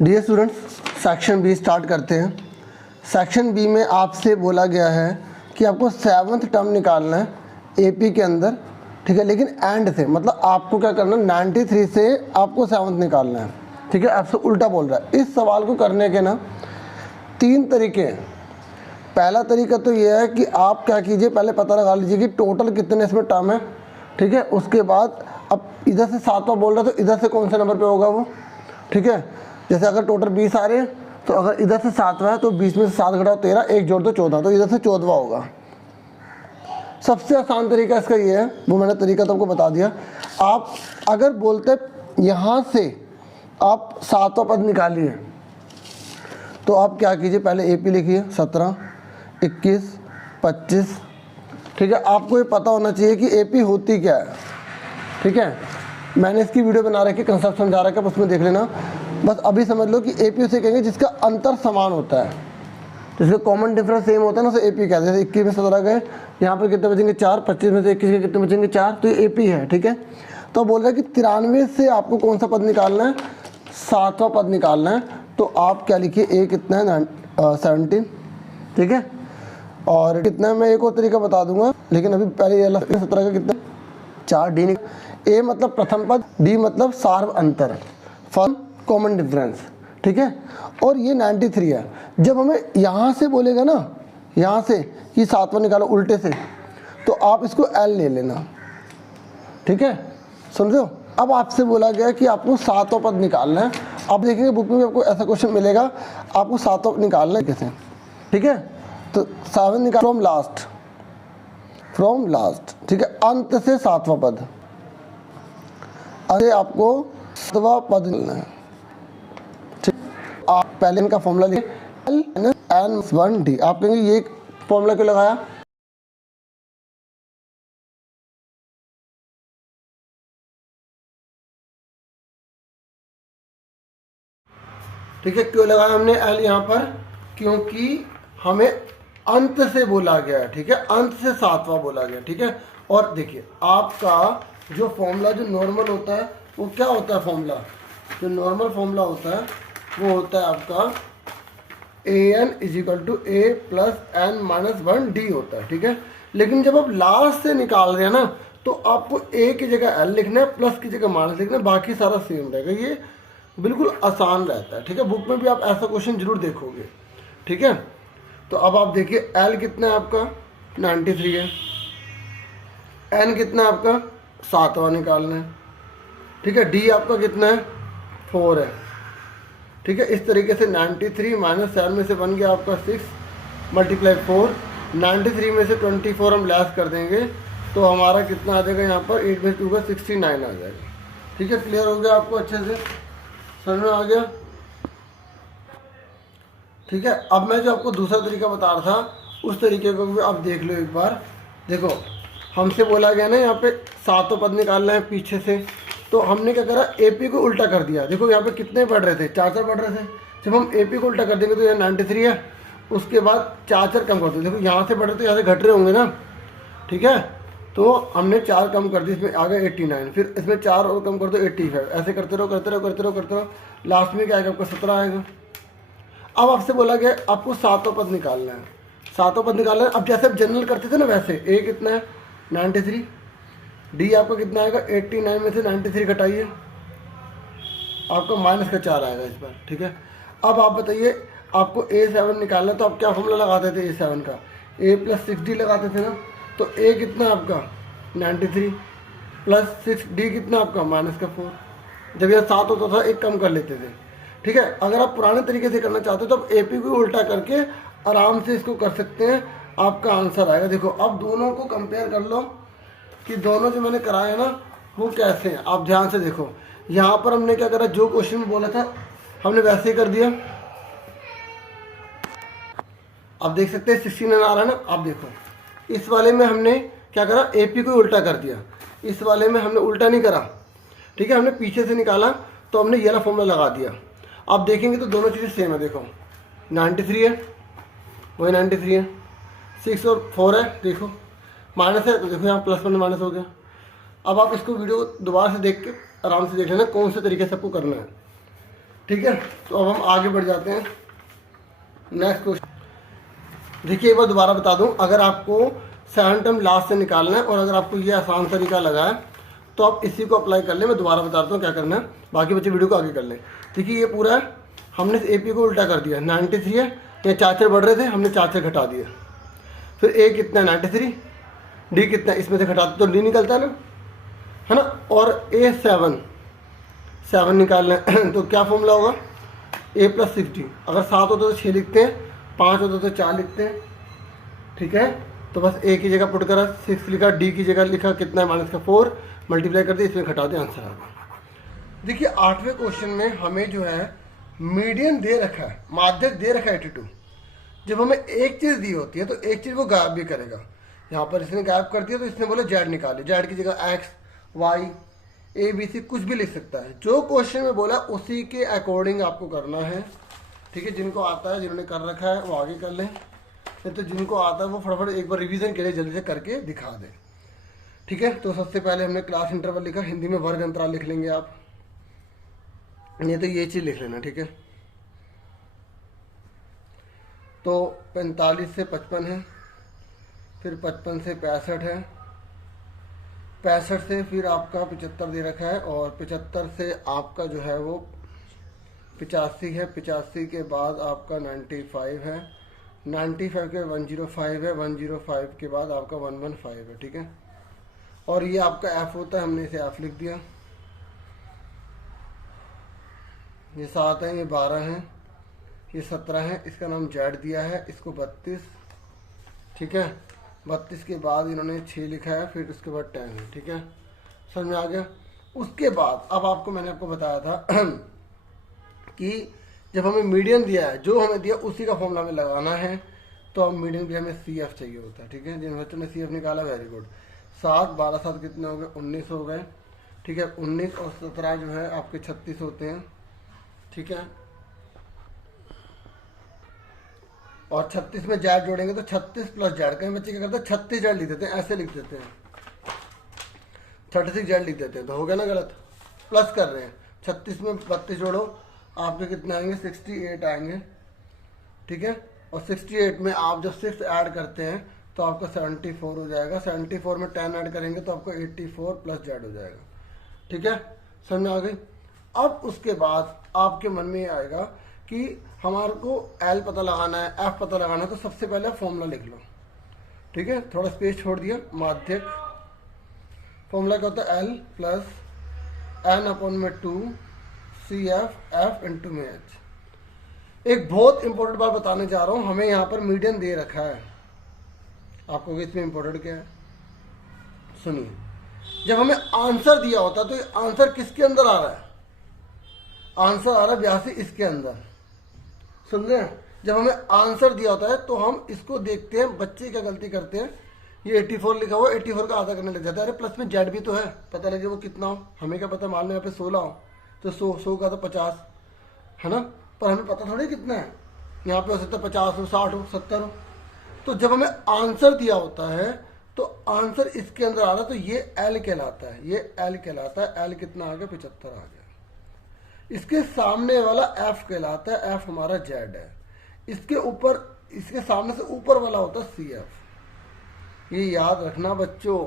Dear students, section B start करते हैं। Section B में आपसे बोला गया है कि आपको 7th टर्म निकालना है एपी के अंदर, ठीक है, लेकिन एंड से, मतलब आपको क्या करना है, 93 से आपको 7th निकालना है, ठीक है। आपसे उल्टा बोल रहा है। इस सवाल को करने के ना 3 तरीके हैं। पहला तरीका तो ये है कि आप क्या कीजिए, पहले पता लगा लीजिए कि टोटल कितने इसमें टर्म है, ठीक है। उसके बाद अब इधर से 7वां बोल रहा है तो इधर से कौन से नंबर पे होगा वो, ठीक है। जैसे अगर टोटल 20 आ रहे हैं तो अगर इधर से 7वां है तो 20 में से 7 घटाओ 13, 1 जोड़ दो 14, तो इधर से 14वां होगा। सबसे आसान तरीका इसका ये है, वो मैंने तरीका तो आपको बता दिया। आप अगर बोलते यहाँ से आप 7वां पद निकालिए तो आप क्या कीजिए, पहले एपी लिखिए 17, 21, 25, ठीक है। आपको ये पता होना चाहिए कि एपी होती क्या है, ठीक है। मैंने इसकी वीडियो बना रखी, कंसेप्ट समझा रखा है, उसमें देख लेना। बस अभी समझ लो कि एपी उसे कहेंगे जिसका अंतर समान होता है, जिसका कॉमन डिफरेंस सेम होता है ना, उसे एपी कहते हैं। जैसे 21 में 17 गए, यहाँ पर कितने बचेंगे 4, 25 में से 21 के कितने बचेंगे 4, तो ये एपी है, ठीक है। तो बोल रहे हैं कि 93 से आपको कौन सा पद निकालना है, 7वां पद निकालना है। तो आप क्या लिखिए, ए कितना है 17, ठीक है। और कितना है मैं एक और तरीका बता दूंगा, लेकिन अभी पहले ये 17 का कितना 4, डी ए मतलब प्रथम पद, डी मतलब सार्व अंतर, फर्स्ट कॉमन डिफरेंस, ठीक है। और ये 93 है। जब हमें यहाँ से बोलेगा ना, यहाँ से कि 7वां निकालो उल्टे से, तो आप इसको एल ले लेना, ठीक है, समझो। अब आपसे बोला गया कि आपको 7वां पद निकालना है। अब देखेंगे बुक में भी आपको ऐसा क्वेश्चन मिलेगा, आपको 7वां निकालना है कैसे, ठीक है। तो 7 निकाल फ्रॉम लास्ट, ठीक है, अंत से 7वां पद, अरे आपको 7वां पद निकालना है, ठीक। आप पहले इनका फॉर्मूला लिखिए N1D। आप कहेंगे ये फॉर्मूला क्यों लगाया, ठीक है, क्यों लगाया हमने एल यहाँ पर, क्योंकि हमें अंत से बोला गया है, ठीक है, अंत से 7वां बोला गया, ठीक है। और देखिए आपका जो फॉर्मूला जो नॉर्मल होता है वो क्या होता है, फॉर्मूला जो नॉर्मल फॉर्मूला होता है वो होता है आपका an = a + n-1d होता है, ठीक है। लेकिन जब आप लास्ट से निकाल रहे हैं ना, तो आपको a की जगह l लिखना है, प्लस की जगह माइनस लिखना है, बाकी सारा सेम रहेगा। ये बिल्कुल आसान रहता है, ठीक है। बुक में भी आप ऐसा क्वेश्चन जरूर देखोगे, ठीक है। तो अब आप देखिए l कितना है आपका 93 है, n कितना है आपका 7वां निकालना है, ठीक है। d आपका कितना है 4 है, ठीक है। इस तरीके से 93 - 7 में से बन गया आपका 6 × 4। 93 में से 24 हम लेस कर देंगे तो हमारा कितना आ जाएगा, यहाँ पर 8/2 का 69 आ जाएगा, ठीक है। क्लियर हो गया आपको, अच्छे से समझ में आ गया, ठीक है। अब मैं जो आपको दूसरा तरीका बता रहा था उस तरीके को भी आप देख लो एक बार। देखो हमसे बोला गया ना यहाँ पे 7वां पद निकालना है पीछे से, तो हमने क्या करा, एपी को उल्टा कर दिया। देखो यहाँ पे कितने पढ़ रहे थे, 4 पढ़ रहे थे। जब हम एपी को उल्टा कर देंगे तो यहाँ 93 है, उसके बाद 4 कम कर दो। देखो यहाँ से बढ़ रहे तो यहाँ से घट रहे होंगे ना, ठीक है। तो हमने 4 कम कर दी, इसमें आ गया 89, फिर इसमें 4 और कम कर दो 85, ऐसे करते रहो करते रहो करते रहो करते रहो, लास्ट में क्या आएगा आपका 17 आएगा। अब आपसे बोला गया आपको 7वां पद निकालना है, 7वां पद निकालना है। अब जैसे आप जनरल करते थे ना, वैसे ए कितना है 93, डी आपका कितना आएगा 89 में से 93 घटाइए, आपका माइनस का 4 आएगा इस पर, ठीक है। अब आप बताइए आपको A7 निकालना है, तो आप क्या फॉर्मूला लगाते थे A7 का, a + 6d लगाते थे ना। तो a कितना आपका 93 + 6d कितना आपका -4। जब यह 7 होता था 1 कम कर लेते थे, ठीक है। अगर आप पुराने तरीके से करना चाहते हो तो आप एपी को उल्टा करके आराम से इसको कर सकते हैं, आपका आंसर आएगा। देखो अब दोनों को कंपेयर कर लो कि दोनों जो मैंने कराए ना वो कैसे हैं। आप ध्यान से देखो, यहाँ पर हमने क्या करा, जो क्वेश्चन में बोला था हमने वैसे ही कर दिया। आप देख सकते हैं 69 आ रहा है ना। आप देखो इस वाले में हमने क्या करा, एपी को उल्टा कर दिया, इस वाले में हमने उल्टा नहीं करा, ठीक है। हमने पीछे से निकाला तो हमने ये वाला फॉर्मूला लगा दिया। आप देखेंगे तो दोनों चीज़ें सेम है। देखो 93 है, वही 93 है, 6 और 4 है, देखो माइनस है तो देखो यहाँ +1 माइनस हो गया। अब आप इसको वीडियो दोबारा से देख के आराम से देख लेना कौन से तरीके से आपको करना है। ठीक है, तो अब हम आगे बढ़ जाते हैं नेक्स्ट क्वेश्चन। देखिए एक बार दोबारा बता दूं, अगर आपको 7 टर्म लास्ट से निकालना है और अगर आपको ये आसान तरीका लगा है तो आप इसी को अप्लाई कर लें। मैं दोबारा बताता हूँ क्या करना है, बाकी बच्चे वीडियो को आगे कर लें। देखिए ये पूरा है, हमने इस AP को उल्टा कर दिया, 93 है, ये 4 बढ़ रहे थे, हमने 4 घटा दिया। फिर A कितना है 93, D कितना है, इसमें से घटाते तो D निकलता है ना, और A 7 निकालना है तो क्या फॉर्मूला होगा, A + 6D। अगर 7 होता तो 6 लिखते हैं, 5 होता तो 4 लिखते हैं। ठीक है, तो बस A की जगह पुट करा, 6 लिखा, D की जगह लिखा कितना है -4, मल्टीप्लाई कर दिया, इसमें घटा दिया, आंसर आ गया। देखिए 8वें क्वेश्चन में हमें जो है मीडियन दे रखा है, माध्यक दे रखा है 82। जब हमें एक चीज़ दी होती है तो एक चीज़ वो गायब भी करेगा। यहाँ पर इसने गायब कर दिया तो इसने बोला जेड निकाले, जेड की जगह एक्स वाई ABC कुछ भी लिख सकता है। जो क्वेश्चन में बोला उसी के अकॉर्डिंग आपको करना है। ठीक है, जिनको आता है, जिन्होंने कर रखा है वो आगे कर लें, नहीं तो जिनको आता है वो फटाफट एक बार रिवीजन के लिए जल्दी से करके दिखा दें। ठीक है, तो सबसे पहले हमने क्लास इंटरवल लिखा, हिंदी में वर्ग अंतराल लिख लेंगे आप, नहीं तो ये चीज़ लिख लेना। ठीक है, तो 45 से 55 है, फिर 55 से 65 है, 65 से फिर आपका 75 दे रखा है, और 75 से आपका जो है वो 85 है, 85 के बाद आपका 95 है, 95 के 105 है, 105 के बाद आपका 115 है। ठीक है, और ये आपका F होता है, हमने इसे F लिख दिया। ये 7 है, ये 12 है, ये 17 है, इसका नाम जेड दिया है, इसको 32। ठीक है, 32 के बाद इन्होंने 6 लिखा है, फिर उसके बाद 10 है। ठीक है, समझ में आ गया। उसके बाद अब आपको मैंने आपको बताया था कि जब हमें मीडियन दिया है, जो हमें दिया उसी का फॉर्मूला हमें लगाना है, तो अब मीडियन के लिए हमें CF चाहिए होता है। ठीक है, जिन बच्चों ने CF निकाला वेरी गुड। 7 12 7 कितने हो गए, 19 हो गए। ठीक है, 19 और 17 जो है आपके 36 होते हैं। ठीक है, और 36 में जेड जोड़ेंगे तो 36 प्लस जेड। कई बच्चे क्या करते हैं 36 जेड लिख देते हैं, ऐसे लिख देते हैं, 36 जेड लिख देते हैं, तो हो गया ना गलत, प्लस कर रहे हैं। 36 में 32 जोड़ो, आपके कितने आएंगे 68 आएंगे। ठीक है, और 68 में आप जब 6 ऐड करते हैं तो आपका 74 हो जाएगा। 74 में 10 ऐड करेंगे तो आपको 84 प्लस जेड हो जाएगा। ठीक है, समझ में आ गई। अब उसके बाद आपके मन में ये आएगा कि हमारे को L पता लगाना है, F पता लगाना है, तो सबसे पहले फॉर्मूला लिख लो। ठीक है, थोड़ा स्पेस छोड़ दिया, माध्यक फॉर्मूला क्या होता है, L plus N/2 CF F into में H। एक बहुत इंपॉर्टेंट बात बताने जा रहा हूं, हमें यहाँ पर मीडियन दे रखा है, आपको इसमें इंपॉर्टेंट क्या है सुनिए। जब हमें आंसर दिया होता है तो ये आंसर किसके अंदर आ रहा है, आंसर आ रहा है 82 इसके अंदर। सुन रहे हैं, जब हमें आंसर दिया होता है तो हम इसको देखते हैं, बच्चे क्या गलती करते हैं, ये 84 लिखा हुआ, 84 का आधा करने लग जाता है। अरे प्लस में जेड भी तो है, पता लगे वो कितना हो, हमें क्या पता, मान लो यहाँ पे 16 हो तो 100 का तो 50 है ना, पर हमें पता थोड़ी कितना है, यहाँ पे हो सकता है 50 हो, 60 हो, 70 हो। तो जब हमें आंसर दिया होता है तो आंसर इसके अंदर आ रहा है, तो ये L कहलाता है, ये L कहलाता है। L कितना आ गया, 75 आ गया। इसके सामने वाला F कहलाता है, F हमारा Z है। इसके ऊपर, इसके सामने से ऊपर वाला होता है CF, ये याद रखना बच्चों।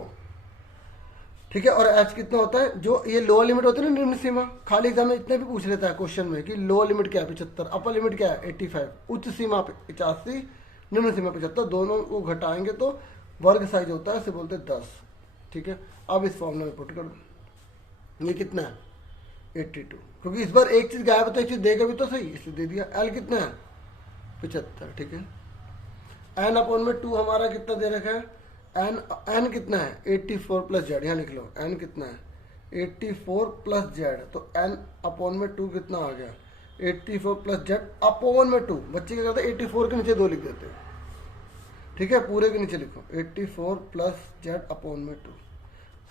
ठीक है, और H कितना होता है, जो ये लोअर लिमिट होती है ना, निम्न सीमा, खाली एग्जाम में इतने भी पूछ लेता है क्वेश्चन में कि लोअर लिमिट क्या है 75, अपर लिमिट क्या है 85, उच्च सीमा 85, निम्न सीमा 75, दोनों को घटाएंगे तो वर्ग साइज होता है, इसे बोलते हैं 10। ठीक है, अब इस फॉर्मूला में पुट कर दो, ये कितना है 82, क्योंकि इस बार एक चीज गायब होता है, एक चीज देगा भी तो सही, इसलिए दे दिया। L कितना है 75। ठीक है, N/2 हमारा कितना दे रखा है, N कितना है 84 प्लस जेड, यहाँ लिख लो N कितना है 84 प्लस जेड, तो N/2 कितना आ गया 84 प्लस जेड/2। बच्चे क्या करते हैं 84 के नीचे 2 लिख देते हैं। ठीक है, पूरे के नीचे लिखो 84 प्लस जेड/2।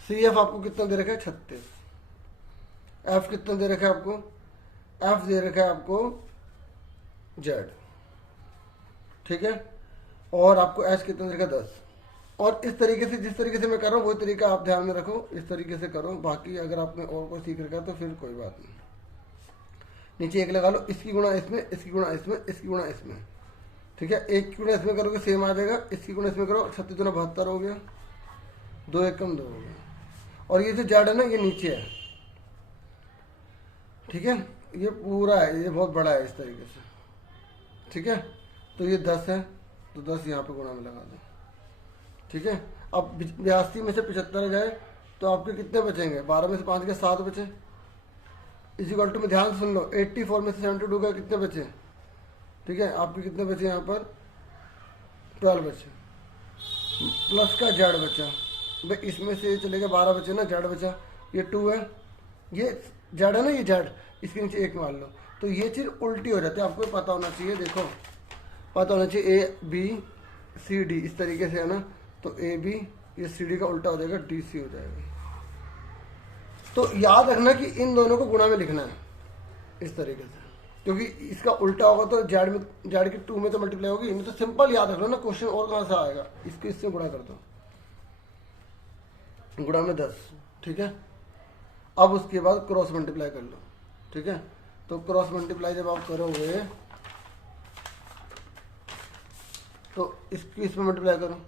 CF आपको कितना दे रखा है 36। F कितना दे रखा है आपको, F दे रखा है आपको Z। ठीक है, और आपको H कितना दे रखा है 10। और इस तरीके से, जिस तरीके से मैं कर रहा हूँ वही तरीका आप ध्यान में रखो, इस तरीके से करो। बाकी अगर आपने और कोई सीख रखा है तो फिर कोई बात नहीं। नीचे 1 लगा लो, इसकी गुणा इसमें, इसकी गुणा इसमें, इसकी गुणा इसमें, ठीक है। 1 की गुणा इसमें करोगे सेम आ जाएगा, इसकी गुणा इसमें करो 36 दूना 72 हो गया, 2 एकम 2 हो गया। और ये जो जेड है ना ये नीचे है, ठीक है, ये पूरा है, ये बहुत बड़ा है इस तरीके से, ठीक है। तो ये 10 है, तो 10 यहाँ पे गुणा में लगा दो, ठीक है। अब 82 में से 75 जाए तो आपके कितने बचेंगे, 12 में से 5 के 7 बचे, इक्वल टू में ध्यान से सुन लो, 84 में से 72 का कितने बचे, ठीक है। आपके कितने बचे यहाँ पर 12 बचे, प्लस का जेड बचा, भाई इसमें से चलेगा 12 बचे ना, जेड बचा, ये 2 है, ये जेड है ना, ये जेड, इसके नीचे 1 मान लो, तो ये चीज़ उल्टी हो जाती है। आपको पता होना चाहिए, देखो पता होना चाहिए ए बी सी डी इस तरीके से है ना, तो ए बी ये सी डी का उल्टा हो जाएगा, डी सी हो जाएगा। तो याद रखना कि इन दोनों को गुणा में लिखना है इस तरीके से, क्योंकि इसका उल्टा होगा तो जेड में, जेड की 2 में तो मल्टीप्लाई होगी, नहीं तो सिंपल याद रख लो ना, क्वेश्चन और कहाँ से आएगा, इसको इससे गुणा कर दो, गुणा में 10, ठीक है। अब उसके बाद क्रॉस मल्टीप्लाई कर लो, ठीक है। तो क्रॉस मल्टीप्लाई जब आप करोगे तो इसकी इसमें मल्टीप्लाई करो,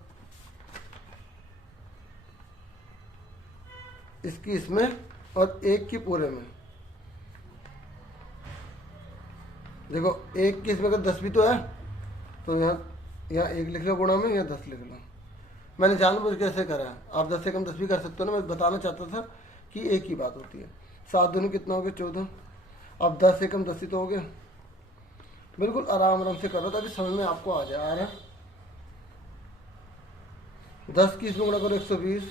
इसकी इसमें और 1 की पूरे में, देखो 1 की इसमें अगर 10 भी तो है, तो यहाँ 1 लिख लो गुणा में, यहाँ 10 लिख लो। मैंने जानबूझ के ऐसे करा है, आप 10 से कम 10 भी कर सकते हो ना, मैं बताना चाहता था कि एक ही बात होती है। 7 दूनी कितना हो गया 14, अब 10 से कम 10 ही तो हो गया। बिल्कुल आराम आराम से करो ताकि समझ में आपको आ जाए। आ रहा 10 की इसमें गुणा करो 120,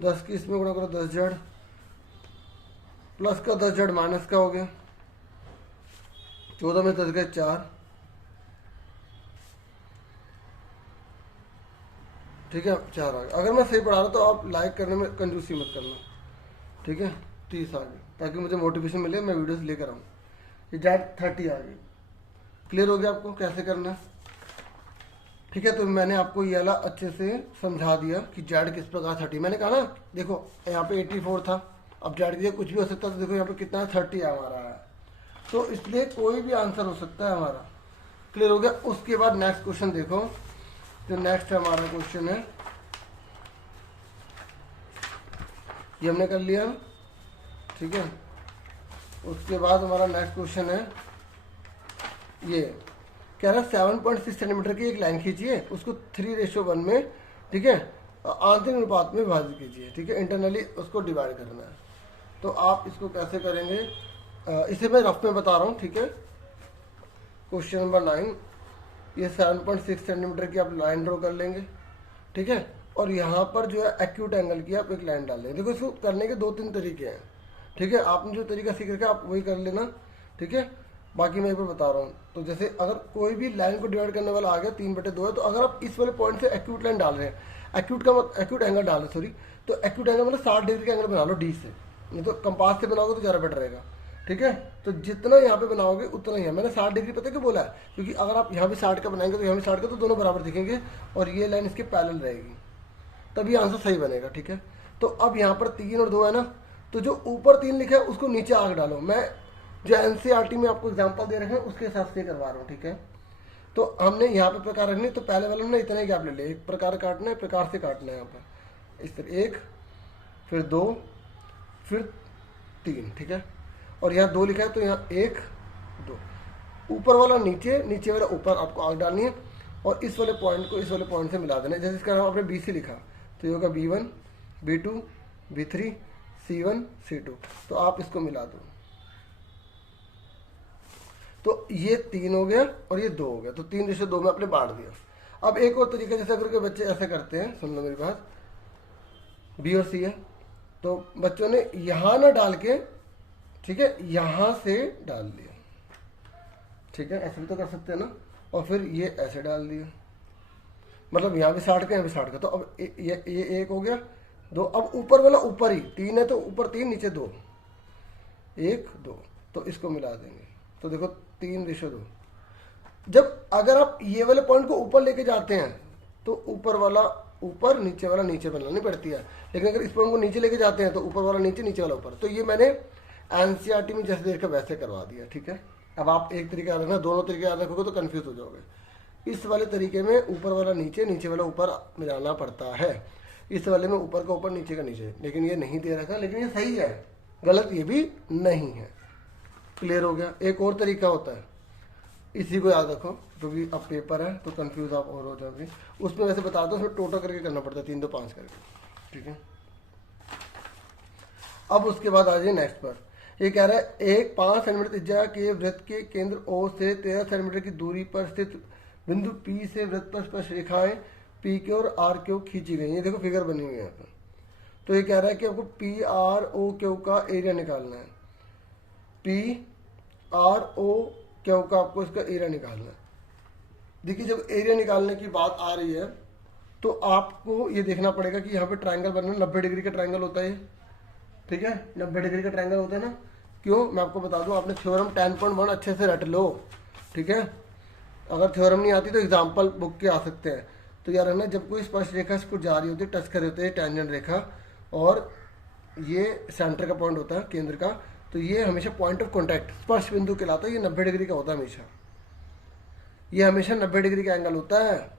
10 की इसमें गुणा करो 10 जेड, प्लस का 10 जेड माइनस का हो गया, 14 में 10 गए 4, ठीक है 4 आ गया। अगर मैं सही पढ़ा रहा हूँ तो आप लाइक करने में कंजूसी मत करना, ठीक है। 30 आ गई, ताकि मुझे मोटिवेशन मिले, मैं वीडियोस लेकर आऊँ। ये जेड 30 आ गई। क्लियर हो गया आपको कैसे करना है, ठीक है। तो मैंने आपको ये वाला अच्छे से समझा दिया कि जेड किस प्रकार 30, मैंने कहा ना देखो यहाँ पे 84 था, अब जेड की कुछ भी हो सकता है, तो देखो यहाँ पे कितना है 30 हमारा है, तो इसलिए कोई भी आंसर हो सकता है हमारा। क्लियर हो गया। उसके बाद नेक्स्ट क्वेश्चन देखो, जो नेक्स्ट हमारा क्वेश्चन है ये हमने कर लिया, ठीक है। उसके बाद हमारा नेक्स्ट क्वेश्चन है, ये कह रहा है 7.6 सेंटीमीटर की एक लाइन खींचिए, उसको 3:1 में, ठीक है, आंतरिक अनुपात में विभाजित कीजिए, ठीक है, इंटरनली उसको डिवाइड करना है। तो आप इसको कैसे करेंगे, इसे मैं रफ में बता रहा हूँ, ठीक है। क्वेश्चन नंबर 9, ये 7.6 सेंटीमीटर की आप लाइन ड्रॉ कर लेंगे, ठीक है, और यहाँ पर जो है एक्यूट एंगल की आप एक लाइन डाल लेंगे। देखो इसको करने के 2-3 तरीके हैं, ठीक है, आपने जो तरीका सीख रखा आप वही कर लेना, ठीक है। बाकी मैं एक बार बता रहा हूँ, तो जैसे अगर कोई भी लाइन को डिवाइड करने वाला आ गया 3/2 है, तो अगर आप इस वाले पॉइंट से एक्यूट लाइन डाल रहे हैं, एक्यूट एंगल डाल रहे, सॉरी, तो एक्यूट एंगल मतलब 60 डिग्री का एंगल बना लो डी से, नहीं तो कंपास से बनाओगे तो ज़्यादा बेटर रहेगा, ठीक है। तो जितना यहाँ पे बनाओगे उतना ही है। मैंने 60 डिग्री पता क्यों बोला है, क्योंकि अगर आप यहाँ भी 60 का बनाएंगे तो यहाँ भी 60 का, तो दोनों बराबर दिखेंगे और ये लाइन इसके पैरेलल रहेगी, तभी आंसर सही बनेगा, ठीक है। तो अब यहाँ पर 3 और 2 है ना, तो जो ऊपर 3 लिखा है उसको नीचे आग डालो। मैं जो NCERT में आपको एग्जाम्पल दे रहे हैं उसके हिसाब से करवा रहा हूँ, ठीक है। तो हमने यहाँ पे प्रकार रखने, तो पहले वाले में इतना ही गैप ले लिया, एक प्रकार काटना है, प्रकार से काटना है यहाँ पर इस तरह, 1 फिर 2 फिर 3, ठीक है। और यहाँ 2 लिखा है तो यहाँ 1 2, ऊपर वाला नीचे, नीचे वाला ऊपर, आपको आग डालनी है और इस वाले पॉइंट को इस वाले पॉइंट से मिला देना है। जैसे इसका नाम आपने BC लिखा तो ये होगा B1 B2 B3 C1 C2, तो आप इसको मिला दो, तो ये 3 हो गया और ये 2 हो गया, तो 3:2 में आपने बांट दिया। अब एक और तरीका, जैसे अगर के बच्चे ऐसे करते हैं, सुन लो मेरी बात, B और C है, तो बच्चों ने यहाँ ना डाल के, ठीक है, यहाँ से डाल दिया, ठीक है, ऐसे भी तो कर सकते हैं ना, और फिर ये ऐसे डाल दिया, मतलब यहाँ भी 60 का यहाँ भी 60 का, तो अब ये 1 हो गया, 2, अब ऊपर वाला ऊपर ही 3 है तो ऊपर 3 नीचे 2, 1 2, तो इसको मिला देंगे, तो देखो 3:2। जब अगर आप ये वाले पॉइंट को ऊपर लेके जाते हैं तो ऊपर वाला ऊपर, नीचे वाला नीचे बनानी पड़ती है, लेकिन अगर इस पॉइंट को नीचे लेके जाते हैं तो ऊपर वाला नीचे, नीचे वाला ऊपर। तो ये मैंने एनसीईआरटी में जैसे देखा वैसे करवा दिया, ठीक है। अब आप एक तरीका याद रखना, दोनों तरीके याद रखोगे तो कंफ्यूज हो जाओगे। इस वाले तरीके में ऊपर वाला नीचे, नीचे वाला ऊपर मिलाना पड़ता है। इस वाले में ऊपर का ऊपर, नीचे का नीचे, लेकिन ये नहीं दे रखा, लेकिन ये सही है, गलत ये भी नहीं है। क्लियर हो गया। एक और तरीका होता है, इसी को याद रखो क्योंकि अब पेपर है तो कंफ्यूज आप और हो जाओगे। उसमें वैसे बता दो, उसमें टोटल करके करना पड़ता है, 3 2 5 करके, ठीक है। अब उसके बाद आ जाइए नेक्स्ट पर। ये कह रहा है एक 5 सेंटीमीटर त्रिज्या के वृत्त के केंद्र O से 13 सेंटीमीटर की दूरी पर स्थित बिंदु P से वृत्त पर स्पर्श रेखाएं PQ और RQ खींची गई। ये देखो फिगर बनी हुई है यहाँ पर। तो ये कह रहा है कि आपको PROQ का एरिया निकालना है। PROQ का आपको इसका एरिया निकालना है। देखिए जब एरिया निकालने की बात आ रही है तो आपको ये देखना पड़ेगा कि यहाँ पे ट्रायंगल बनना, 90 डिग्री का ट्रायंगल होता है, ठीक है। 90 डिग्री का ट्रायंगल होता है ना। क्यों, मैं आपको बता दूं, आपने थ्योरम 10.1 अच्छे से रट लो, ठीक है। अगर थ्योरम नहीं आती तो एग्जाम्पल बुक के आ सकते हैं। तो यार है ना, जब कोई स्पर्श रेखा इसको जा रही होती है, टच कर रही होती है टेंजेंट रेखा, और ये सेंटर का पॉइंट होता है, केंद्र का, तो ये हमेशा पॉइंट ऑफ कॉन्टैक्ट स्पर्श बिंदु कहलाता है। ये 90 डिग्री का होता है हमेशा, ये हमेशा 90 डिग्री का एंगल होता है।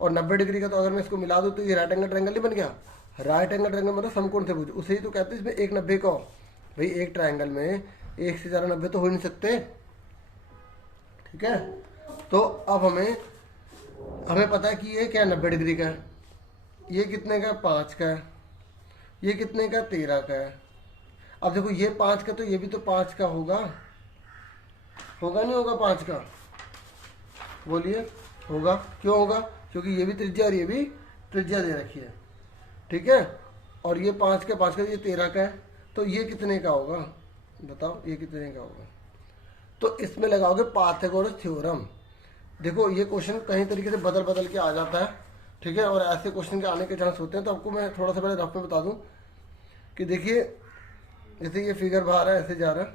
और 90 डिग्री का तो अगर मैं इसको मिला दूँ तो ये राइट एंगल ट्रायंगल नहीं बन गया। राइट एंगल ट्रायंगल मतलब समकोण त्रिभुज, उसे ही तो कहते हैं। इसमें एक 90 का भाई, एक ट्रायंगल में एक से ज़्यादा 90 तो हो नहीं सकते, ठीक है। तो अब हमें पता है कि ये क्या 90 डिग्री का है, ये कितने का 5 का है, ये कितने का 13 का है। अब देखो ये 5 का, तो ये भी तो 5 का होगा नहीं होगा 5 का, बोलिए होगा। क्यों होगा, क्योंकि ये भी त्रिज्या और ये भी त्रिज्या दे रखी है, ठीक है। और ये 5 का, ये 13 का है, तो ये कितने का होगा बताओ, ये कितने का होगा। तो इसमें लगाओगे पाइथागोरस थ्योरम। देखो ये क्वेश्चन कहीं तरीके से बदल के आ जाता है, ठीक है। और ऐसे क्वेश्चन के आने के चांस होते हैं। तो आपको मैं थोड़ा सा पहले रफ में बता दूं कि देखिए जैसे ये फिगर बाहर है, ऐसे जा रहा है,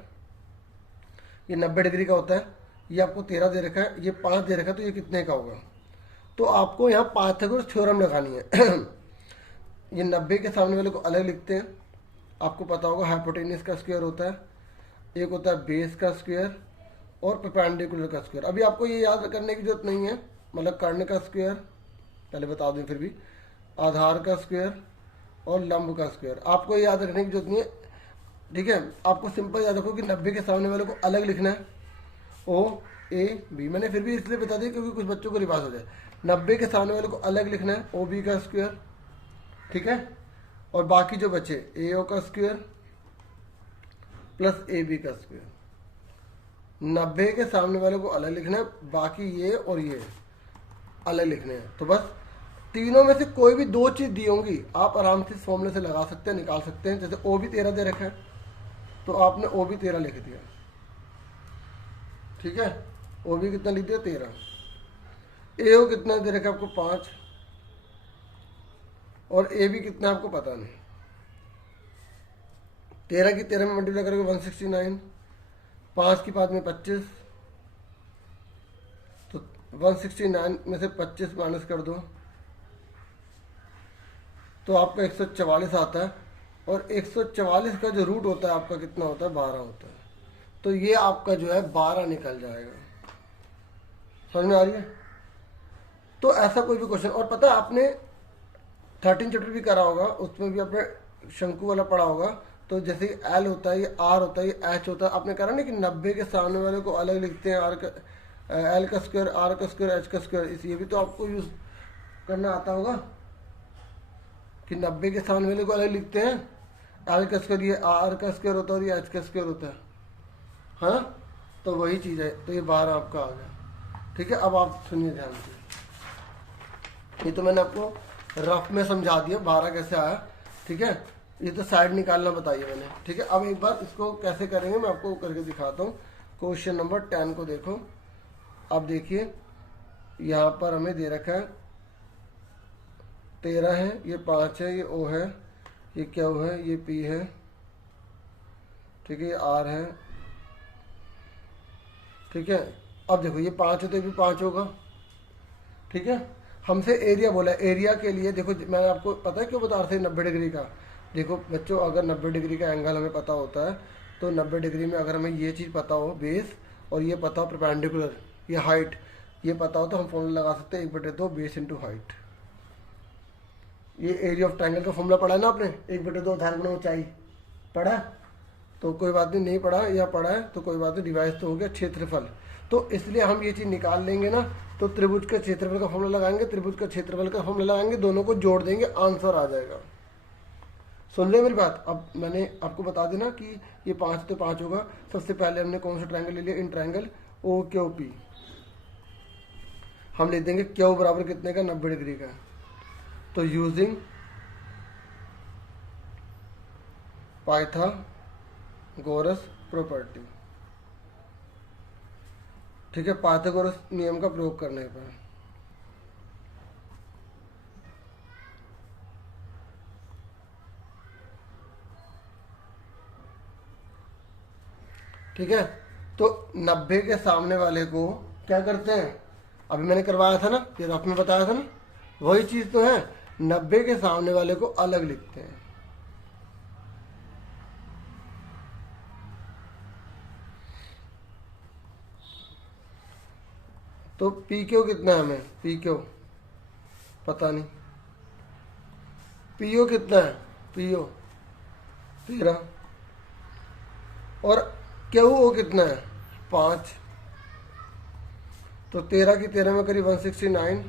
ये 90 डिग्री का होता है, ये आपको 13 दे रखा है, ये 5 दे रखा है, तो ये कितने का होगा। तो आपको यहाँ पाइथागोरस थ्योरम लगानी है। ये 90 के सामने वाले को अलग लिखते हैं। आपको पता होगा हाइपोटेनस का स्क्वायर होता है, एक होता है बेस का स्क्वायर और परपेंडिकुलर का स्क्वायर। अभी आपको ये याद करने की जरूरत नहीं है, मतलब कर्ण का स्क्वायर पहले बता दूं, फिर भी आधार का स्क्वायर और लंब का स्क्वायर आपको याद रखने की जरूरत नहीं है, ठीक है। आपको सिंपल याद रखो कि 90 के सामने वाले को अलग लिखना है, OAB। मैंने फिर भी इसलिए बता दिया क्योंकि कुछ बच्चों को रिवाज हो जाए। 90 के सामने वाले को अलग लिखना है, OB का स्क्वायर, ठीक है। और बाकी जो बचे AO का स्क्वायर प्लस AB का स्क्वायर। 90 के सामने वाले को अलग लिखना है, बाकी ये और ये अलग लिखने हैं। तो बस तीनों में से कोई भी 2 चीज दी होंगी, आप आराम से इस फॉर्मूले से लगा सकते हैं, निकाल सकते हैं। जैसे OB 13 दे रखा है, तो आपने OB 13 लिख दिया, ठीक है। OB कितना लिख दिया 13। AO कितना दे रखा है आपको 5, और AB कितना आपको पता नहीं। 13 की 13 में मल्टीप्लाई करोगे 169, 5 की 5 में 25, तो 169 में से 25 माइनस कर दो तो आपका 144 आता है। और 144 का जो रूट होता है आपका कितना होता है, 12 होता है। तो ये आपका जो है 12 निकल जाएगा। समझ में आ रही है। तो ऐसा कोई भी क्वेश्चन, और पता है आपने 13 चैप्टर भी करा होगा, उसमें भी आपने शंकु वाला पढ़ा होगा। तो जैसे L होता है, ये R होता है, ये H होता है। आपने करा ना कि 90 के सामने वाले को अलग लिखते हैं, L का स्क्वायर, R का स्क्वायर, H का स्क्वायर। इस ये भी तो आपको यूज करना आता होगा कि 90 के सामने वाले को अलग लिखते हैं, L का स्क्वायर, ये R का स्क्वायर होता है और ये H का स्क्वायर होता है, हाँ। तो वही चीज़ है। तो ये 12 आपका आ गया, ठीक है। अब आप सुनिए ध्यान से, ये तो मैंने आपको रफ में समझा दिया 12 कैसे आया, ठीक है। ये तो साइड निकालना बताइए मैंने, ठीक है। अब एक बार इसको कैसे करेंगे मैं आपको करके दिखाता हूँ। क्वेश्चन नंबर 10 को देखो। अब देखिए यहाँ पर हमें दे रखा है 13 है, ये 5 है, ये O है, ये Q है, ये P है, ठीक है, ये R है, ठीक है। अब देखो ये 5 है तो ये भी 5 होगा, ठीक है। हमसे एरिया बोला है, एरिया के लिए देखो मैंने आपको पता है क्यों बता रहा था 90 डिग्री का। देखो बच्चों, अगर 90 डिग्री का एंगल हमें पता होता है तो 90 डिग्री में अगर हमें ये चीज़ पता हो बेस और ये पता हो परपेंडिकुलर, ये हाइट ये पता हो, तो हम फॉर्मूला लगा सकते हैं 1/2 बेस इंटू हाइट। ये एरिया ऑफ ट्रायंगल का फॉर्मूला पढ़ा है ना आपने, 1/2 आधार गुणा ऊंचाई पढ़ा है? तो कोई बात नहीं पढ़ा या पढ़ा है तो कोई बात नहीं, डिवाइस तो हो गया क्षेत्रफल। तो इसलिए हम ये चीज़ निकाल लेंगे ना, तो त्रिभुज का क्षेत्रफल का फॉर्मूला लगाएंगे, त्रिभुज का क्षेत्रफल का फॉर्मूला लगाएंगे, दोनों को जोड़ देंगे, आंसर आ जाएगा। सुन रहे मेरी बात? अब मैंने आपको बता देना कि ये 5 तो 5 होगा। सबसे पहले हमने कौन सा ट्रायंगल ले लिया, in triangle O Q P. हम लिख देंगे क्यू बराबर कितने का, 90 डिग्री का। तो यूजिंग पाइथागोरस प्रॉपर्टी, ठीक है, पाइथागोरस नियम का प्रयोग करने पर, ठीक है। तो 90 के सामने वाले को क्या करते हैं, अभी मैंने करवाया था ना, ये रफ में बताया था ना, वही चीज तो है। 90 के सामने वाले को अलग लिखते हैं। तो पी क्यू कितना है, हमें पी क्यू पता नहीं, पीओ कितना है, पीओ 13, और क्यू ओ कितना है 5। तो 13 की 13 में करीब 169,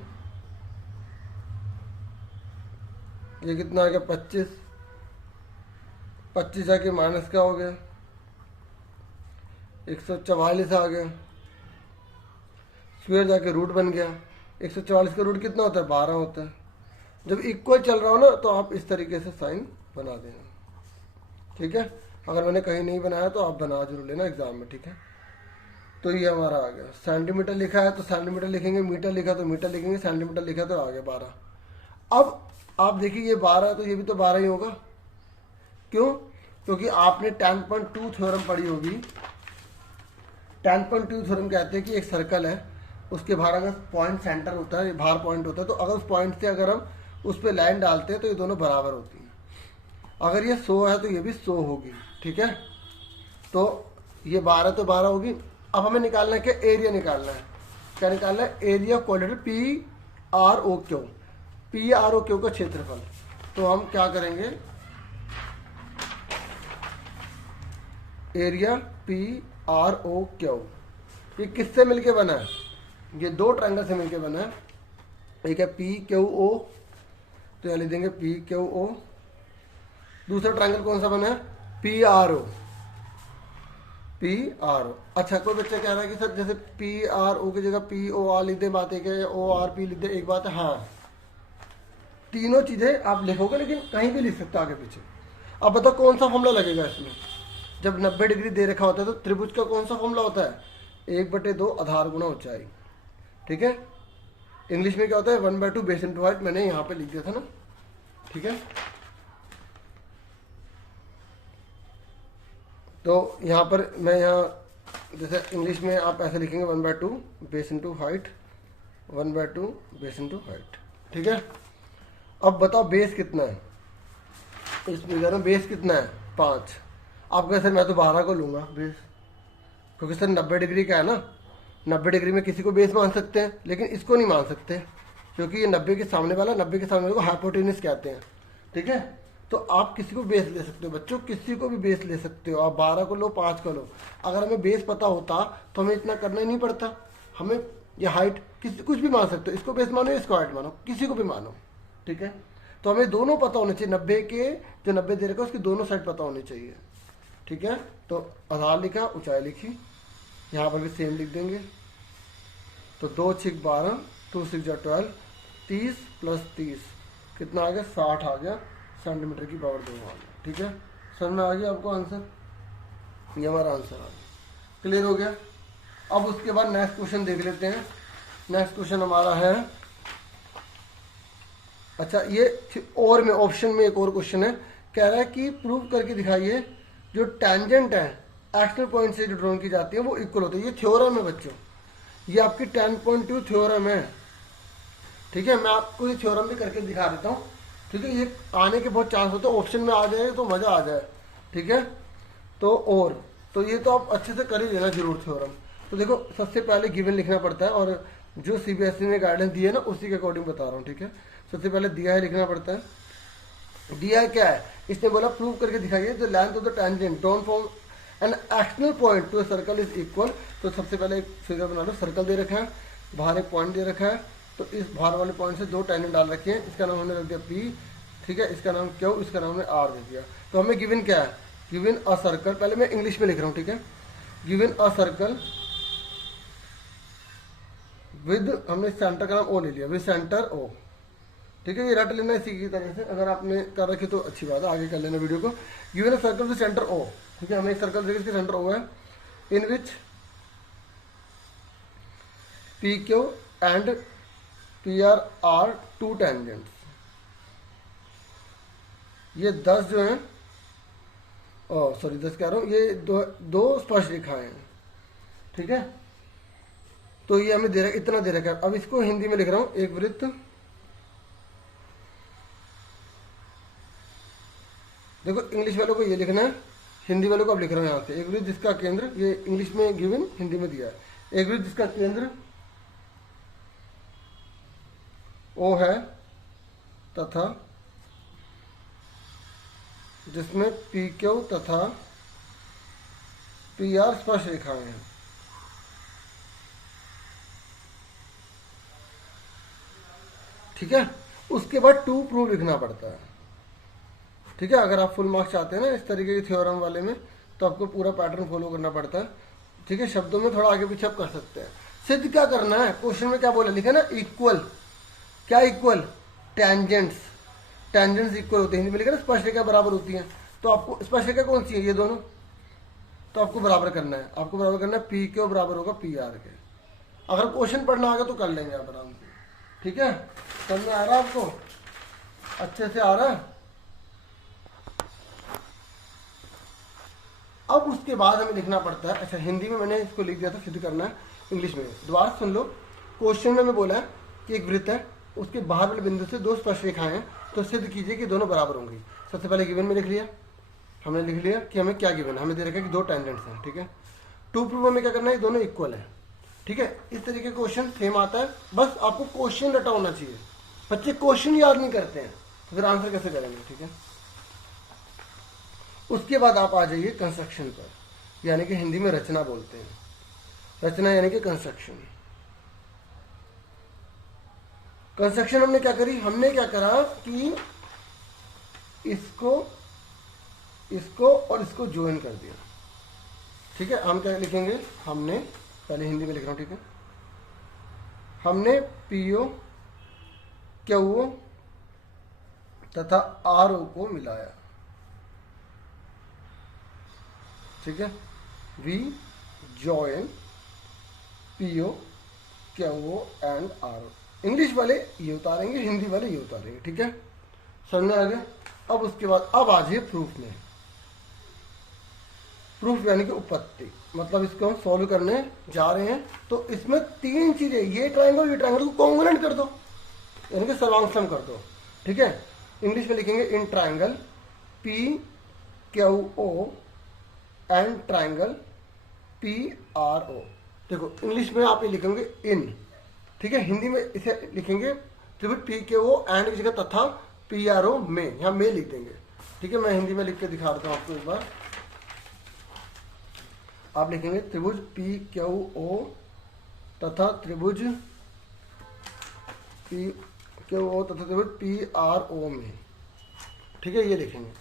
ये कितना आ गया 25, 25 आके माइनस क्या हो गया 144 आ गया, स्क्वायर जाके रूट बन गया। 144 का रूट कितना होता है, 12 होता है। जब इक्वल चल रहा हो ना तो आप इस तरीके से साइन बना देना, ठीक है। अगर मैंने कहीं नहीं बनाया तो आप बना जरूर लेना एग्जाम में, ठीक है। तो ये हमारा आ गया, सेंटीमीटर लिखा है तो सेंटीमीटर लिखेंगे, मीटर लिखा तो मीटर लिखेंगे, सेंटीमीटर लिखा तो आ गया 12। अब आप देखिए ये 12 है तो ये भी तो 12 ही होगा, क्यों? क्योंकि आपने 10.2 थ्योरम पढ़ी होगी। 10.2 थ्योरम कहते हैं कि एक सर्कल है, उसके बाहर अगर पॉइंट सेंटर होता है, बाहर पॉइंट होता है, तो अगर उस पॉइंट से अगर हम उस पर लाइन डालते हैं तो ये दोनों बराबर होती हैं। अगर ये 100 है तो ये भी 100 होगी, ठीक है। तो ये 12 तो 12 होगी। अब हमें निकालना है क्या, एरिया निकालना है। क्या निकालना है, area quadratic P R O Q, P R O Q का क्षेत्रफल। तो हम क्या करेंगे, area P R O Q, ये किससे मिलके बना है, ये दो ट्रायंगल से मिलके बना है। एक है पी क्यू ओ, तो यहाँ लिख देंगे पी क्यू ओ। दूसरा ट्रायंगल कौन सा बना है, P R O, P R O. अच्छा, कोई बच्चा कह रहा है कि सर जैसे पी आर ओ की जगह पी ओ आर लिख दे, बात एक है, ओ आर पी लिख दे, एक बात है। हाँ, तीनों चीजें आप लिखोगे लेकिन कहीं भी लिख सकते हो आगे पीछे। अब बताओ कौन सा फॉर्मूला लगेगा इसमें, जब 90 डिग्री दे रखा होता है तो त्रिभुज का कौन सा फॉर्मूला होता है, 1/2 आधार गुणा ऊंचाई, ठीक है। इंग्लिश में क्या होता है, 1/2 बेस इंटू हाइट, मैंने यहाँ पे लिख दिया था ना, ठीक है। तो यहाँ पर मैं यहाँ जैसे इंग्लिश में आप ऐसे लिखेंगे 1/2 base into height, 1/2 base into height, ठीक है। अब बताओ बेस कितना है, इस फिगर में बेस कितना है 5। आप कहें सर मैं तो 12 को लूँगा बेस, क्योंकि सर 90 डिग्री का है ना, 90 डिग्री में किसी को बेस मान सकते हैं लेकिन इसको नहीं मान सकते, क्योंकि ये 90 के सामने वाला, 90 के सामने वाले को हाइपोटेनस कहते हैं, ठीक है। तो आप किसी को बेस ले सकते हो बच्चों, किसी को भी बेस ले सकते हो, आप 12 को लो 5 को लो। अगर हमें बेस पता होता तो हमें इतना करना ही नहीं पड़ता। हमें ये हाइट किसी कुछ भी मान सकते हो, इसको बेस मानो, इसको हाइट मानो, किसी को भी मानो, ठीक है। तो हमें दोनों पता होने चाहिए, 90 के जो 90 दे रखा है उसकी दोनों साइड पता होनी चाहिए, ठीक है। तो आधार लिखा, ऊंचाई लिखी, यहाँ पर भी सेम लिख देंगे। तो 2 6 12, 2 6 12, 30 + 30 कितना आ गया, 60 आ गया सेंटीमीटर की पावर 2 आ गया, ठीक है। समझ में आ गया आपको आंसर, ये हमारा आंसर आ गया, क्लियर हो गया। अब उसके बाद नेक्स्ट क्वेश्चन देख लेते हैं। नेक्स्ट क्वेश्चन हमारा है, अच्छा ये और में ऑप्शन में एक और क्वेश्चन है, कह रहा है कि प्रूव करके दिखाइए जो टेंजेंट है एक्सटर्नल पॉइंट से जो ड्रॉइंग की जाती है वो इक्वल होती है। ये थ्योरम है बच्चों, ये आपकी 10.2 थ्योरम है, ठीक है। मैं आपको ये थ्योरम भी करके दिखा देता हूँ, ठीक है। ये आने के बहुत चांस होते हैं, ऑप्शन में आ जाए तो मज़ा आ जाए, ठीक है। तो और, तो ये तो आप अच्छे से कर ही लेना जरूर थ्योरम। तो देखो सबसे पहले गिवन लिखना पड़ता है, और जो सीबीएसई ने गाइडेंस दी है ना उसी के अकॉर्डिंग बता रहा हूँ, ठीक है। सबसे पहले दिया है लिखना पड़ता है। दिया है क्या है, इसने बोला प्रूव करके दिखाइए the length of the tangent drawn from an external point two circle is equal. तो सबसे पहले एक फिगर बना लो, सर्कल दे रखा है, बाहर एक पॉइंट दे रखा है, तो इस बाहर वाले पॉइंट से दो टेंजेंट डाल रखे हैं, इसका नाम हमने रख दिया पी, ठीक है, इसका नाम क्यू, इसका नाम हमने आर दे दिया। तो हमें गिवन क्या है, गिवन अ सर्कल, पहले मैं इंग्लिश में लिख रहा हूँ, ठीक है। गिवन अ सर्कल विद, हमने सेंटर का नाम ओ ले लिया, विद सेंटर ओ, ठीक है। ये रट लेना इसी की तरह से, अगर आपने कर रखी तो अच्छी बात है, आगे कर लेना वीडियो को। Given a circle with centre O, ठीक है, हमें एक सर्कल देखिए इसके सेंटर ओ है, in which P Q and P R are two tangents. ये 10 जो हैं, सॉरी 10 कह रहा हूँ, ये दो स्पर्श रेखाएं हैं, ठीक है। तो ये हमें दे रखा, इतना दे रखा है। अब इसको हिंदी में लिख रहा हूं, एक वृत्त, देखो इंग्लिश वालों को ये लिखना है, हिंदी वालों को अब लिख रहा हूं यहां से। एक वृत्त जिसका केंद्र, ये इंग्लिश में गिवन, हिंदी में दिया है, एक वृत्त जिसका केंद्र ओ है तथा जिसमें पी क्यू तथा पी आर स्पर्श रेखाएं हैं, ठीक है। उसके बाद टू प्रूव लिखना पड़ता है, ठीक है। अगर आप फुल मार्क्स चाहते हैं ना इस तरीके के थ्योरम वाले में, तो आपको पूरा पैटर्न फॉलो करना पड़ता है, ठीक है। शब्दों में थोड़ा आगे पीछे आप कर सकते हैं। सिद्ध क्या करना है, क्वेश्चन में क्या बोला, लिखा ना इक्वल, क्या इक्वल, टेंजेंट्स, टेंजेंट्स इक्वल होते हैं, हिंदी में लिखा ना स्पर्शरेखा बराबर होती हैं। तो आपको स्पर्शरेखा कौन सी है, ये दोनों, तो आपको बराबर करना है, आपको बराबर करना है, पी क्यू बराबर होगा पी आर के। अगर क्वेश्चन पढ़ना आएगा तो कर लेंगे आप आराम से, ठीक है। समझ में आ रहा है आपको, अच्छे से आ रहा है। अब उसके बाद हमें लिखना पड़ता है, अच्छा हिंदी में मैंने इसको लिख दिया था, सिद्ध करना है इंग्लिश में, दोबारा सुन लो। क्वेश्चन में मैं बोला है कि एक वृत्त है, उसके बाहर वाले बिंदु से दो स्पर्श रेखाएं हैं, तो सिद्ध कीजिए कि दोनों बराबर होंगी। सबसे पहले गिवन में लिख लिया, हमने लिख लिया कि हमें क्या गिवन है, हमें दे रखा है कि दो टेंजेंट्स हैं, ठीक है। टू प्रूव में क्या करना है, दोनों इक्वल है, ठीक है। इस तरीके का क्वेश्चन सेम आता है, बस आपको क्वेश्चन रटा होना चाहिए। बच्चे क्वेश्चन याद नहीं करते हैं तो फिर आंसर कैसे करेंगे, ठीक है। उसके बाद आप आ जाइए कंस्ट्रक्शन पर, यानी कि हिंदी में रचना बोलते हैं, रचना यानी कि कंस्ट्रक्शन। कंस्ट्रक्शन हमने क्या करी, हमने क्या करा कि इसको और इसको ज्वाइन कर दिया, ठीक है। हम क्या लिखेंगे, हमने पहले हिंदी में लिख रहा हूं, ठीक है। हमने पीओ क्यू तथा आर ओ को मिलाया, ठीक है। We join P O Q and R O. English वाले ये उतारेंगे, हिंदी वाले ये उतारेंगे, ठीक है। समझ में आ गया। अब उसके बाद अब आ जाइए प्रूफ में। प्रूफ यानी कि उपपत्ति, मतलब इसको हम सॉल्व करने जा रहे हैं। तो इसमें तीन चीजें, ये ट्रायंगल को कॉन्ग्रुएंट कर दो, यानी कि सर्वांग सम कर दो, ठीक है। इंग्लिश में लिखेंगे in triangle P Q O and triangle P R O. देखो इंग्लिश में आप ये लिखेंगे इन, ठीक है। हिंदी में इसे लिखेंगे त्रिभुज पी क्यू ओ एंड की जगह तथा पी आर ओ में, यहाँ में लिख देंगे, ठीक है। मैं हिंदी में लिख के दिखा देता हूँ आपको एक बार। आप लिखेंगे त्रिभुज पी क्यू ओ तथा त्रिभुज पी क्यू ओ तथा त्रिभुज पी आर ओ में, ठीक है, ये लिखेंगे।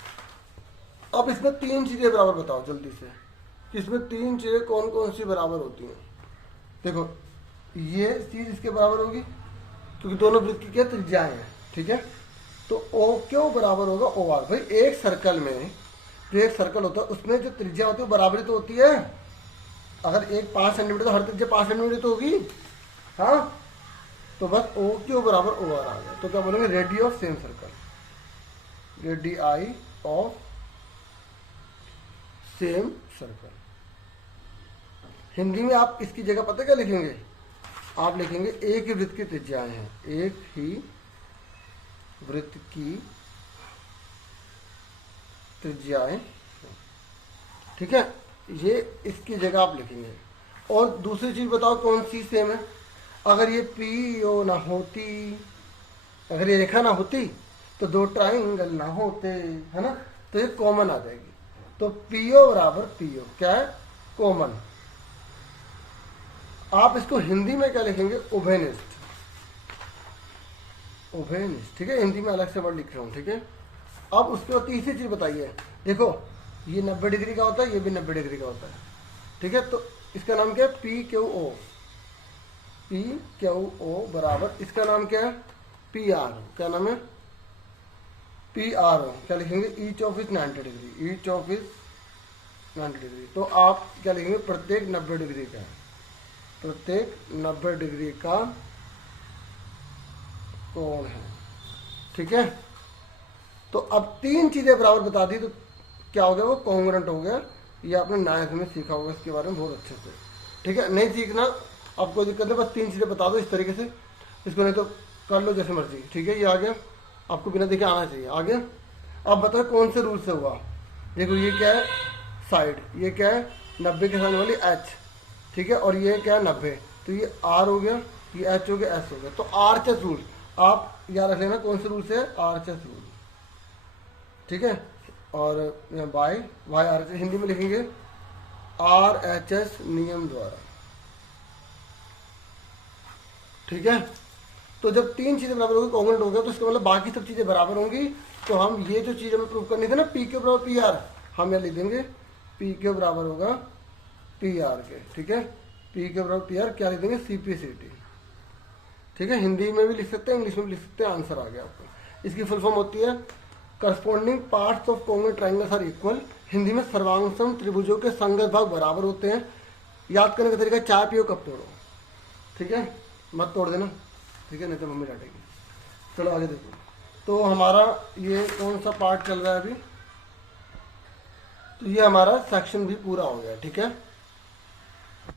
अब इसमें तीन चीजें बराबर बताओ जल्दी से कि इसमें तीन चीजें कौन कौन सी बराबर होती हैं। देखो ये चीज इसके बराबर होगी क्योंकि दोनों वृत्त की क्या त्रिज्याएं हैं, ठीक है। तो ओ क्यों बराबर होगा ओ आर। भाई एक सर्कल में, जो एक सर्कल होता है उसमें जो त्रिज्या होती है बराबरी तो होती है। अगर एक 5 सेंटीमीटर तो हर त्रिज्या 5 सेंटीमीटर तो होगी, हाँ। तो बस ओ क्यों बराबर ओ आर आ गया। तो क्या बोलेंगे, radius of same circle, radii of same circle. Hindi में आप इसकी जगह पता क्या लिखेंगे, आप लिखेंगे एक ही वृत्त की त्रिज्याएं हैं, एक ही वृत्त की त्रिज्याएं, ठीक है, ये इसकी जगह आप लिखेंगे। और दूसरी चीज़ बताओ कौन सी सेम है, अगर ये पी ओ ना होती, अगर ये रेखा ना होती तो दो ट्राइंगल ना होते, है ना, तो ये कॉमन आ जाएगी। तो पी ओ बराबर पी ओ क्या है, कॉमन। आप इसको हिंदी में क्या लिखेंगे, उभयनिष्ठ, उभयनिष्ठ, ठीक है, हिंदी में अलग से वर्ड लिख रहा हूँ, ठीक है। अब उसके बाद तीसरी चीज़ बताइए, देखो ये 90 डिग्री का होता है, ये भी 90 डिग्री का होता है, ठीक है। तो इसका नाम क्या है, P Q O, P Q O बराबर इसका नाम क्या है, पी आर, क्या नाम है, पी आर ओ, क्या लिखेंगे, each of is 90 degree, each of is 90 degree. तो आप क्या लिखेंगे, प्रत्येक 90 डिग्री का, प्रत्येक 90 डिग्री का कोण है, ठीक है। तो अब तीन चीज़ें बराबर बता दी तो क्या हो गया, वो कॉन्ग्रुएंट हो गया। ये आपने 9th में सीखा होगा इसके बारे में बहुत अच्छे से, ठीक है। नहीं सीखना आपको दिक्कत है, बस तीन चीज़ें बता दो इस तरीके से, इसको नहीं तो कर लो जैसे मर्जी, ठीक है। ये आ गया, आपको बिना देखे आना चाहिए, आ गया। अब बताओ कौन से रूल से हुआ, देखो ये क्या है साइड, ये क्या है 90 के सामने वाली एच, ठीक है, और ये क्या है 90, तो ये आर हो गया, ये एच हो गया, एस हो गया। तो आरएचएस रूल आप याद रख लेना, कौन से रूल से है, आरएचएस रूल, ठीक है। और Y Y R H S Hindi में लिखेंगे आर एच एस नियम द्वारा, ठीक है। तो जब तीन चीज़ें बराबर होगी, कॉन्ग्रुएंट हो गया, तो इसका मतलब बाकी सब चीज़ें बराबर होंगी। तो हम ये जो चीज़ हमें प्रूव करनी थी ना, पी के बराबर पी आर, हम यहाँ लिख देंगे पी के बराबर होगा पी आर के, ठीक है। पी के बराबर पी आर क्या लिख देंगे, सी पी सी टी, ठीक है। हिंदी में भी लिख सकते हैं, इंग्लिश में भी लिख सकते हैं, आंसर आ गया आपको। इसकी फुल फॉर्म होती है corresponding parts of congruent triangles are equal. Hindi में सर्वांगसम त्रिभुजों के संगत भाग बराबर होते हैं। याद करने का तरीका, चाय पियो कब तोड़ो, ठीक है, मत तोड़ देना, ठीक है, नहीं तो मम्मी डांटेगी। चलो आगे देखो, तो हमारा ये कौन सा पार्ट चल रहा है अभी, तो ये हमारा सेक्शन भी पूरा हो गया, ठीक है।